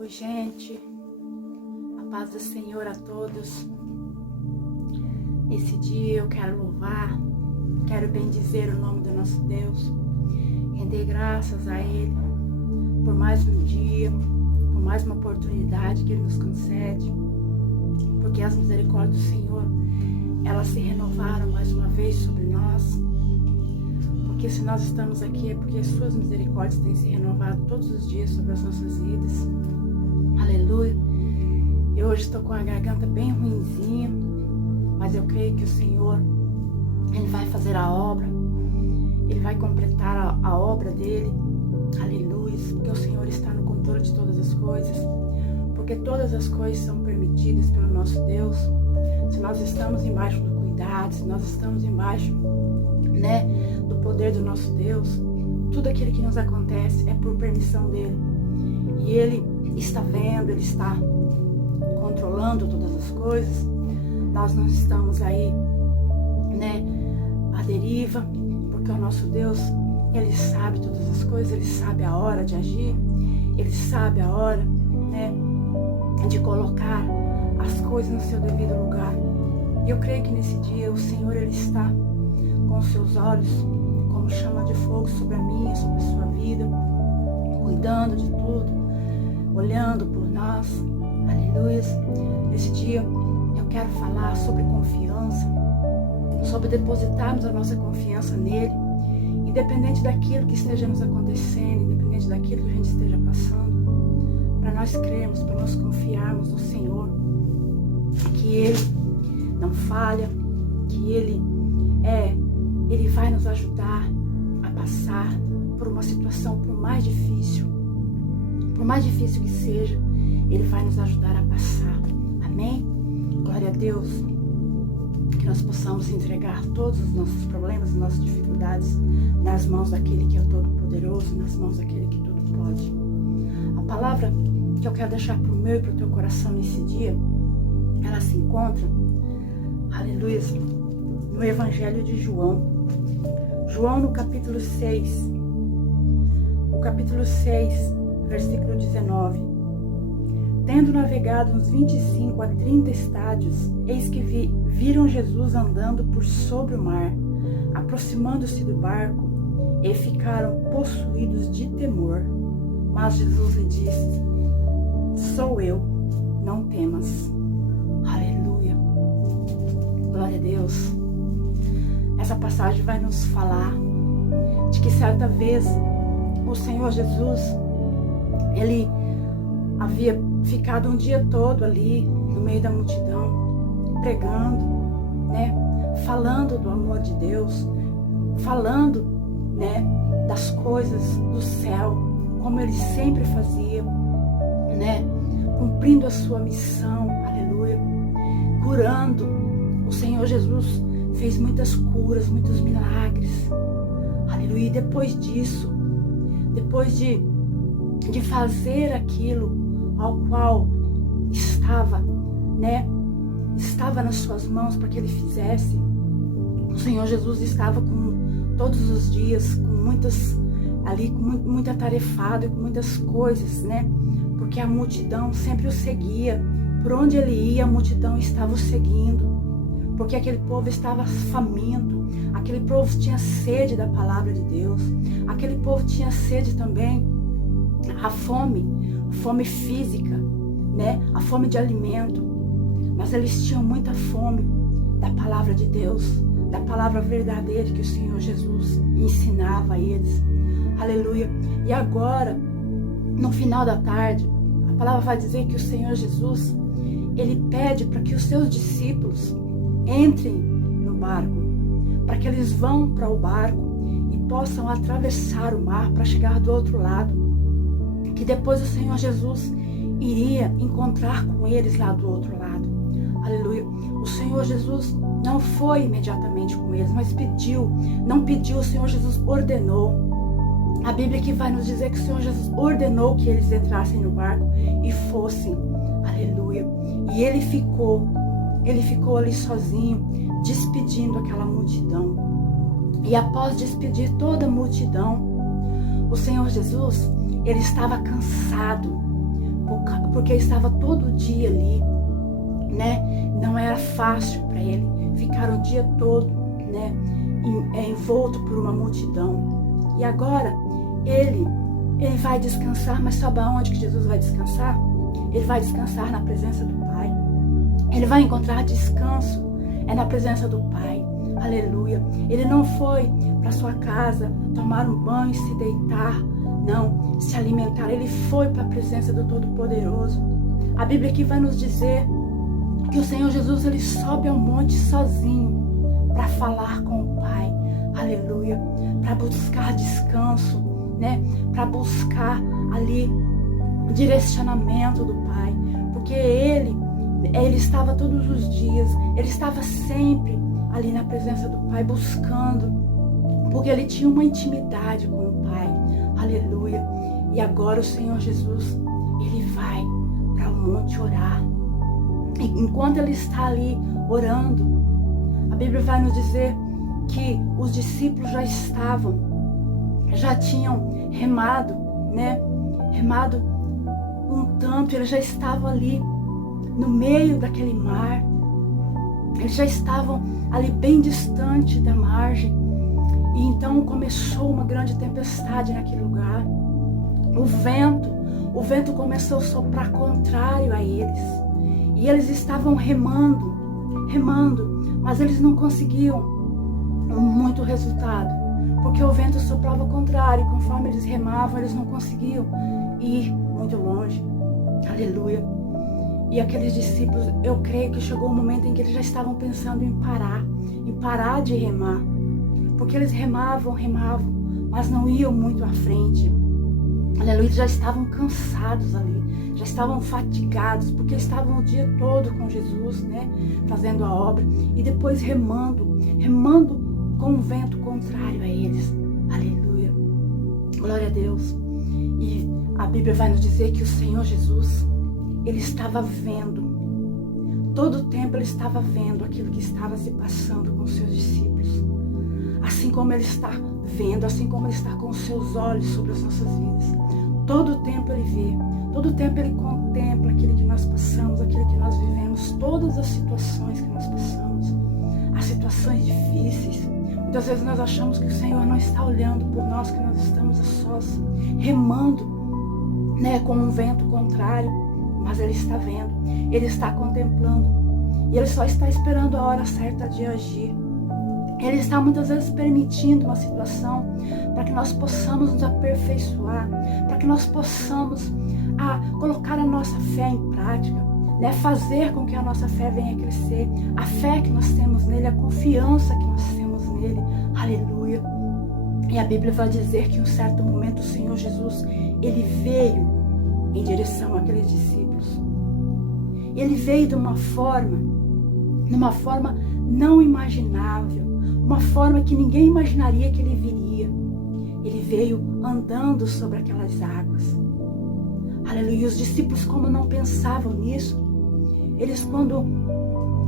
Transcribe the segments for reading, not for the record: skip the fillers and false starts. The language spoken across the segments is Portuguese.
Oi, gente, a paz do Senhor a todos. Esse dia eu quero louvar, quero bendizer o nome do nosso Deus, render graças a Ele por mais um dia, por mais uma oportunidade que Ele nos concede, porque as misericórdias do Senhor, elas se renovaram mais uma vez sobre nós. Porque se nós estamos aqui é porque as suas misericórdias têm se renovado todos os dias sobre as nossas vidas. Aleluia. Eu hoje estou com a garganta bem ruinzinha, mas eu creio que o Senhor, Ele vai fazer a obra, Ele vai completar a obra dEle. Aleluia. Porque o Senhor está no controle de todas as coisas, porque todas as coisas são permitidas pelo nosso Deus. Se nós estamos embaixo do cuidado, se nós estamos embaixo, do poder do nosso Deus, tudo aquilo que nos acontece é por permissão dEle. E Ele está vendo, Ele está controlando todas as coisas. Nós não estamos aí, à deriva, porque o nosso Deus, Ele sabe todas as coisas, Ele sabe a hora de agir, Ele sabe a hora, de colocar as coisas no seu devido lugar. E eu creio que nesse dia o Senhor, Ele está com os seus olhos como chama de fogo sobre a minha, sobre a sua vida, cuidando de tudo, olhando por nós. Aleluia. Nesse dia eu quero falar sobre confiança, sobre depositarmos a nossa confiança nele, independente daquilo que esteja nos acontecendo, independente daquilo que a gente esteja passando, para nós crermos, para nós confiarmos no Senhor, que Ele não falha, que Ele vai nos ajudar a passar por uma situação, por mais difícil que seja, Ele vai nos ajudar a passar. Amém? Glória a Deus. Que nós possamos entregar todos os nossos problemas, nossas dificuldades nas mãos daquele que é o Todo-Poderoso, nas mãos daquele que tudo pode. A palavra que eu quero deixar para o meu e para o teu coração nesse dia, ela se encontra, aleluia, no Evangelho de João. João no capítulo 6, o capítulo 6, versículo 19. Tendo navegado uns 25 a 30 estádios, eis que viram Jesus andando por sobre o mar, aproximando-se do barco, e ficaram possuídos de temor. Mas Jesus lhe disse: sou eu, não temas. Aleluia. Glória a Deus. Essa passagem vai nos falar de que certa vez o Senhor Jesus, Ele havia ficado um dia todo ali no meio da multidão, pregando, falando do amor de Deus, falando, das coisas do céu, como Ele sempre fazia, cumprindo a sua missão, aleluia, curando. O Senhor Jesus fez muitas curas, muitos milagres, aleluia. E depois disso, depois de fazer aquilo ao qual estava nas suas mãos para que Ele fizesse, o Senhor Jesus estava com todos os dias, com muito atarefado, com muitas coisas, porque a multidão sempre o seguia. Por onde Ele ia, a multidão estava o seguindo, porque aquele povo estava faminto, aquele povo tinha sede da palavra de Deus, aquele povo tinha sede também, a fome física, a fome de alimento, mas eles tinham muita fome da palavra de Deus, da palavra verdadeira que o Senhor Jesus ensinava a eles, aleluia. E agora, no final da tarde, a palavra vai dizer que o Senhor Jesus, Ele pede para que os seus discípulos entrem no barco, para que eles vão para o barco e possam atravessar o mar para chegar do outro lado, que depois o Senhor Jesus iria encontrar com eles lá do outro lado, aleluia. O Senhor Jesus não foi imediatamente com eles, mas não pediu, o Senhor Jesus ordenou. A Bíblia que vai nos dizer que o Senhor Jesus ordenou que eles entrassem no barco e fossem, aleluia. E Ele ficou ali sozinho, despedindo aquela multidão. E após despedir toda a multidão, o Senhor Jesus, Ele estava cansado, porque estava todo dia ali, né? Não era fácil para ele ficar o dia todo, né? Envolto por uma multidão. E agora ele vai descansar, mas sabe aonde que Jesus vai descansar? Ele vai descansar na presença do Pai. Ele vai encontrar descanso, na presença do Pai. Aleluia. Ele não foi para sua casa tomar um banho e se deitar, não, se alimentar. Ele foi para a presença do Todo-Poderoso. A Bíblia aqui vai nos dizer que o Senhor Jesus, ele sobe ao monte sozinho para falar com o Pai. Aleluia. Para buscar descanso, né? Para buscar ali direcionamento do Pai. Porque ele estava todos os dias, ele estava sempre ali na presença do Pai, buscando, porque ele tinha uma intimidade com o Pai. Aleluia. E agora o Senhor Jesus, ele vai para o monte orar. E enquanto ele está ali orando, a Bíblia vai nos dizer que os discípulos já tinham remado, né? Remado um tanto, eles já estavam ali no meio daquele mar. Eles já estavam ali bem distante da margem. E então começou uma grande tempestade naquele lugar. O vento começou a soprar contrário a eles. E eles estavam remando, mas eles não conseguiam muito resultado, porque o vento soprava contrário. Conforme eles remavam, eles não conseguiam ir muito longe. Aleluia. E aqueles discípulos, eu creio que chegou um momento em que eles já estavam pensando em parar de remar. Porque eles remavam, mas não iam muito à frente. Aleluia, eles já estavam cansados ali, já estavam fatigados, porque estavam o dia todo com Jesus, né? Fazendo a obra. E depois remando com o vento contrário a eles. Aleluia. Glória a Deus. E a Bíblia vai nos dizer que o Senhor Jesus, ele estava vendo, todo o tempo ele estava vendo aquilo que estava se passando com os seus discípulos. Assim como ele está vendo, assim como ele está com os seus olhos sobre as nossas vidas. Todo o tempo ele vê, todo o tempo ele contempla aquilo que nós passamos, aquilo que nós vivemos, todas as situações que nós passamos, as situações difíceis. Muitas vezes nós achamos que o Senhor não está olhando por nós, que nós estamos a sós, remando, né, com um vento contrário. Mas ele está vendo, ele está contemplando, e ele só está esperando a hora certa de agir. Ele está muitas vezes permitindo uma situação para que nós possamos nos aperfeiçoar, para que nós possamos colocar a nossa fé em prática, né? Fazer com que a nossa fé venha crescer, a fé que nós temos nele, a confiança que nós temos nele. Aleluia. E a Bíblia vai dizer que em um certo momento o Senhor Jesus, ele veio em direção àqueles discípulos. Ele veio de uma forma não imaginável, uma forma que ninguém imaginaria que ele viria. Ele veio andando sobre aquelas águas. Aleluia. E os discípulos, como não pensavam nisso, eles quando,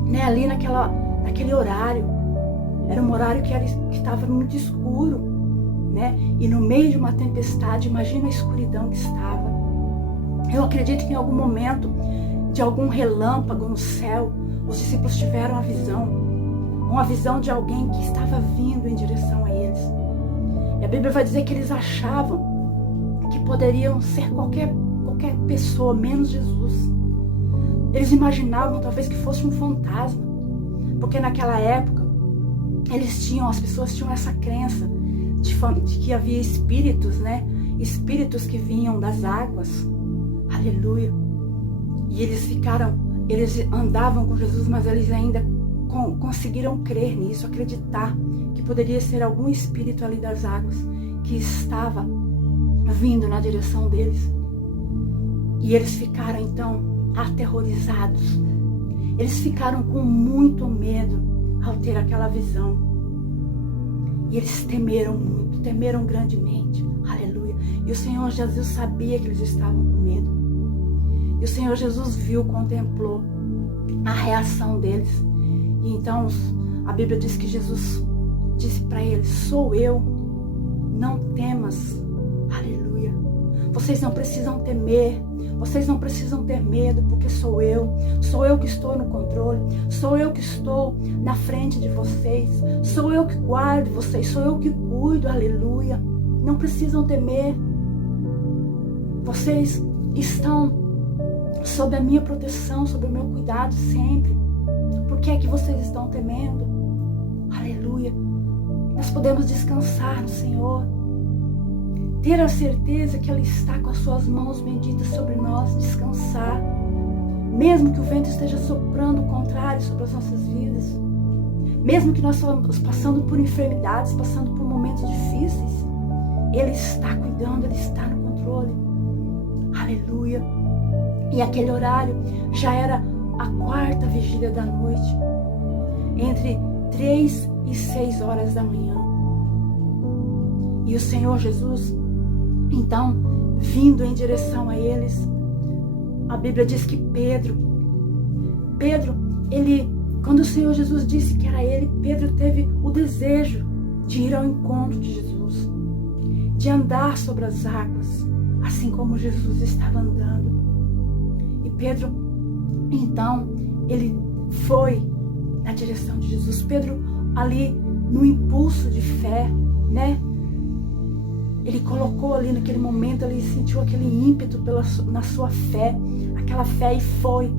né, ali naquele horário, era um horário que estava muito escuro, né? E no meio de uma tempestade, imagina a escuridão que estava. Eu acredito que em algum momento, de algum relâmpago no céu, os discípulos tiveram uma visão de alguém que estava vindo em direção a eles. E a Bíblia vai dizer que eles achavam que poderiam ser qualquer pessoa, menos Jesus. Eles imaginavam talvez que fosse um fantasma, porque naquela época as pessoas tinham essa crença de que havia espíritos, né? Espíritos que vinham das águas. Aleluia. E eles andavam com Jesus, mas eles ainda conseguiram crer nisso, acreditar que poderia ser algum espírito ali das águas que estava vindo na direção deles. E eles ficaram então aterrorizados. Eles ficaram com muito medo ao ter aquela visão. E eles temeram muito, temeram grandemente. Aleluia. E o Senhor Jesus sabia que eles estavam com medo. E o Senhor Jesus viu, contemplou a reação deles. E então a Bíblia diz que Jesus disse para eles: sou eu, não temas. Aleluia. Vocês não precisam temer. Vocês não precisam ter medo, porque sou eu que estou no controle, sou eu que estou na frente de vocês, sou eu que guardo vocês, sou eu que cuido, aleluia. Não precisam temer. Vocês estão sob a minha proteção, sob o meu cuidado sempre. Por que é que vocês estão temendo? Aleluia. Nós podemos descansar no Senhor. Ter a certeza que Ele está com as suas mãos benditas sobre nós, descansar. Mesmo que o vento esteja soprando o contrário sobre as nossas vidas. Mesmo que nós estamos passando por enfermidades, passando por momentos difíceis. Ele está cuidando, Ele está no controle. Aleluia. E aquele horário já era a 4ª vigília da noite. Entre 3 e 6 horas da manhã. E o Senhor Jesus, então, vindo em direção a eles, a Bíblia diz que Pedro, quando o Senhor Jesus disse que era ele, Pedro teve o desejo de ir ao encontro de Jesus, de andar sobre as águas, assim como Jesus estava andando. E Pedro, então, ele foi na direção de Jesus. Pedro, ali, no impulso de fé, né? Ele colocou ali naquele momento, ele sentiu aquele ímpeto na sua fé, aquela fé, e foi,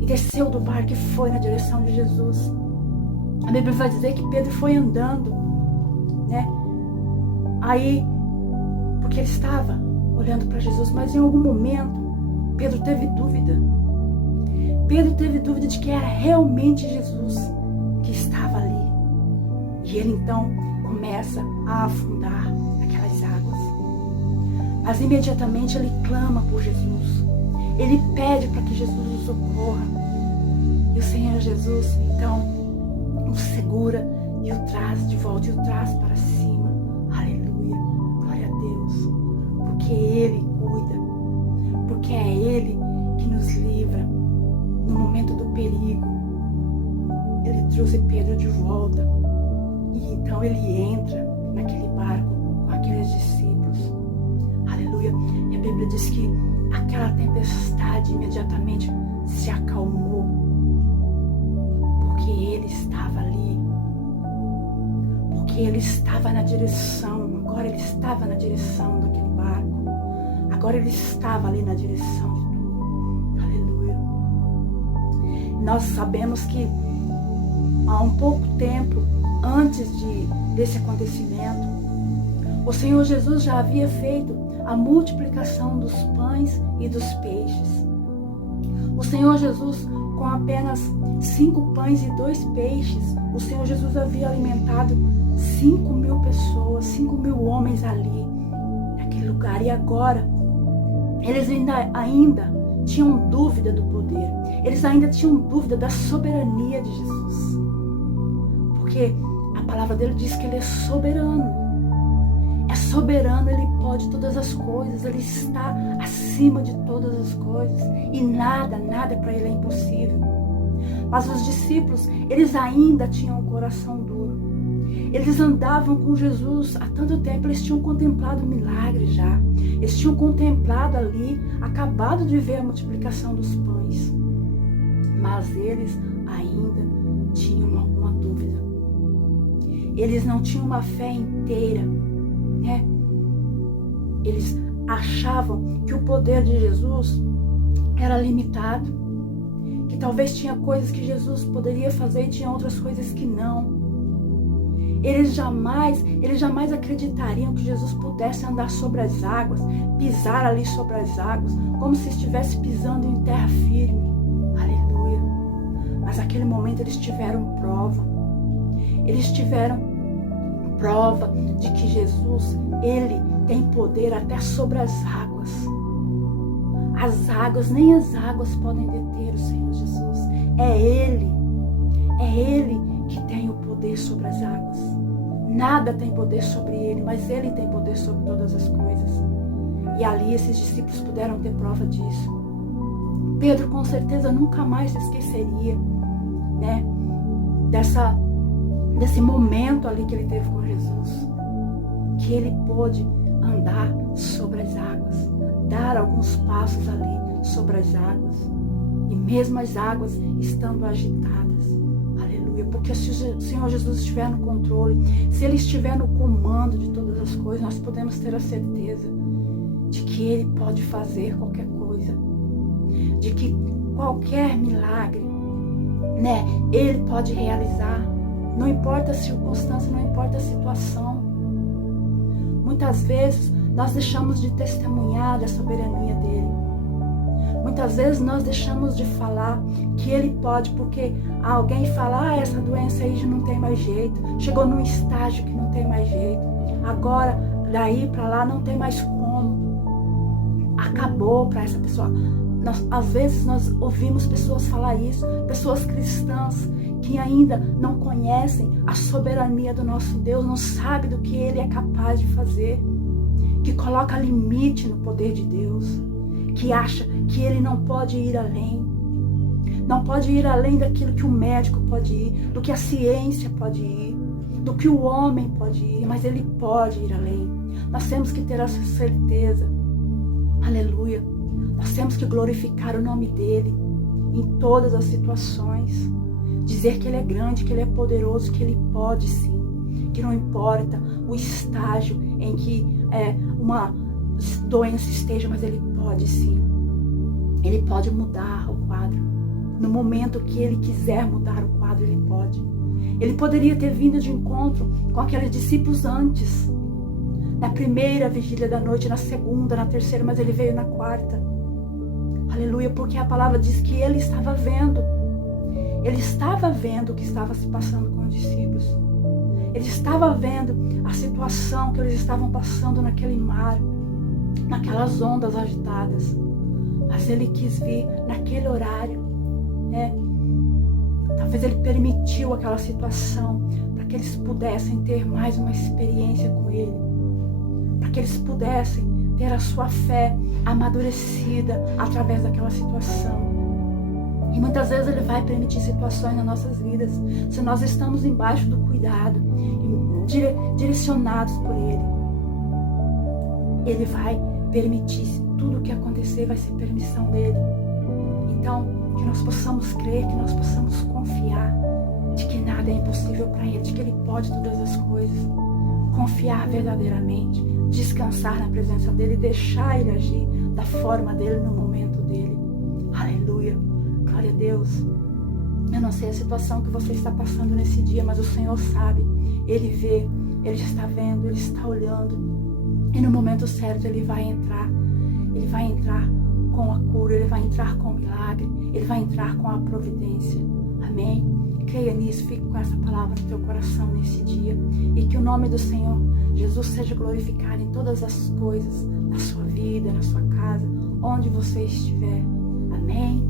e desceu do barco e foi na direção de Jesus. A Bíblia vai dizer que Pedro foi andando, né? Aí, porque ele estava olhando para Jesus, mas em algum momento, Pedro teve dúvida. Pedro teve dúvida de que era realmente Jesus que estava ali. E ele então começa a afundar naquelas águas. Mas imediatamente ele clama por Jesus. Ele pede para que Jesus o socorra. E o Senhor Jesus então o segura e o traz de volta, e o traz para cima. Aleluia, glória a Deus. Porque Ele cuida. Porque é Ele que nos livra no momento do perigo. Ele trouxe Pedro de volta. E então ele entra naquele barco com aqueles discípulos. Aleluia. E a Bíblia diz que aquela tempestade imediatamente se acalmou. Porque ele estava ali. Porque ele estava na direção. Agora ele estava na direção daquele barco. Agora ele estava ali na direção de tudo. Aleluia. Nós sabemos que há um pouco tempo antes desse acontecimento, o Senhor Jesus já havia feito a multiplicação dos pães e dos peixes. O Senhor Jesus, com apenas 5 pães e 2 peixes, o Senhor Jesus havia alimentado 5.000 pessoas, 5.000 homens ali, naquele lugar. E agora, eles ainda tinham dúvida do poder. Eles ainda tinham dúvida da soberania de Jesus. Porque a palavra dele diz que ele é soberano. É soberano, ele pode todas as coisas. Ele está acima de todas as coisas. E nada para ele é impossível. Mas os discípulos, eles ainda tinham o coração duro. Eles andavam com Jesus há tanto tempo. Eles tinham contemplado o milagre já. Eles tinham contemplado ali, acabado de ver a multiplicação dos pães. Mas eles ainda tinham alguma dúvida. Eles não tinham uma fé inteira, né? Eles achavam que o poder de Jesus era limitado, que talvez tinha coisas que Jesus poderia fazer e tinha outras coisas que não. Eles jamais acreditariam que Jesus pudesse andar sobre as águas, pisar ali sobre as águas, como se estivesse pisando em terra firme. Aleluia. Mas naquele momento eles tiveram prova. Eles tiveram prova de que Jesus, Ele tem poder até sobre as águas. As águas, nem as águas podem deter o Senhor Jesus. É Ele que tem o poder sobre as águas. Nada tem poder sobre Ele, mas Ele tem poder sobre todas as coisas. E ali esses discípulos puderam ter prova disso. Pedro com certeza nunca mais se esqueceria, né, desse momento ali que ele teve com Jesus, que ele pôde andar sobre as águas. dar alguns passos ali sobre as águas. E mesmo as águas estando agitadas. Aleluia. Porque se o Senhor Jesus estiver no controle, se Ele estiver no comando de todas as coisas, nós podemos ter a certeza de que Ele pode fazer qualquer coisa. De que qualquer milagre, né, Ele pode realizar. Não importa a circunstância, não importa a situação. Muitas vezes nós deixamos de testemunhar da soberania dEle. Muitas vezes nós deixamos de falar que Ele pode, porque alguém fala, essa doença aí já não tem mais jeito, chegou num estágio que não tem mais jeito, agora daí para lá não tem mais como, acabou para essa pessoa. Às vezes nós ouvimos pessoas falar isso, pessoas cristãs que ainda não conhecem a soberania do nosso Deus, não sabem do que Ele é capaz de fazer, que coloca limite no poder de Deus, que acha que Ele não pode ir além, não pode ir além daquilo que o médico pode ir, do que a ciência pode ir, do que o homem pode ir, mas Ele pode ir além. Nós temos que ter essa certeza, aleluia. Nós temos que glorificar o nome dEle em todas as situações, dizer que Ele é grande, que Ele é poderoso, que Ele pode sim, que não importa o estágio em que uma doença esteja, mas Ele pode sim. Ele pode mudar o quadro. No momento que Ele quiser mudar o quadro, Ele pode. Ele poderia ter vindo de encontro com aqueles discípulos antes, na primeira vigília da noite, na segunda, na terceira, mas Ele veio na quarta. Aleluia, porque a palavra diz que Ele estava vendo. Ele estava vendo o que estava se passando com os discípulos. Ele estava vendo a situação que eles estavam passando naquele mar, naquelas ondas agitadas. Mas Ele quis vir naquele horário, né? Talvez Ele permitiu aquela situação para que eles pudessem ter mais uma experiência com Ele, para que eles pudessem ter a sua fé amadurecida através daquela situação. E muitas vezes Ele vai permitir situações nas nossas vidas, se nós estamos embaixo do cuidado, direcionados por Ele. Ele vai permitir, tudo o que acontecer vai ser permissão dEle. Então, que nós possamos crer, que nós possamos confiar de que nada é impossível para Ele, de que Ele pode todas as coisas. Confiar verdadeiramente, descansar na presença dEle, deixar Ele agir da forma dEle, no momento dEle. Aleluia, glória a Deus. Eu não sei a situação que você está passando nesse dia, mas o Senhor sabe. Ele vê, Ele está vendo, Ele está olhando. E no momento certo Ele vai entrar. Ele vai entrar com a cura, Ele vai entrar com o milagre, Ele vai entrar com a providência. Amém? Creia nisso, fique com essa palavra no teu coração nesse dia. E que o nome do Senhor Jesus seja glorificado em todas as coisas, na sua vida, na sua casa, onde você estiver. Amém?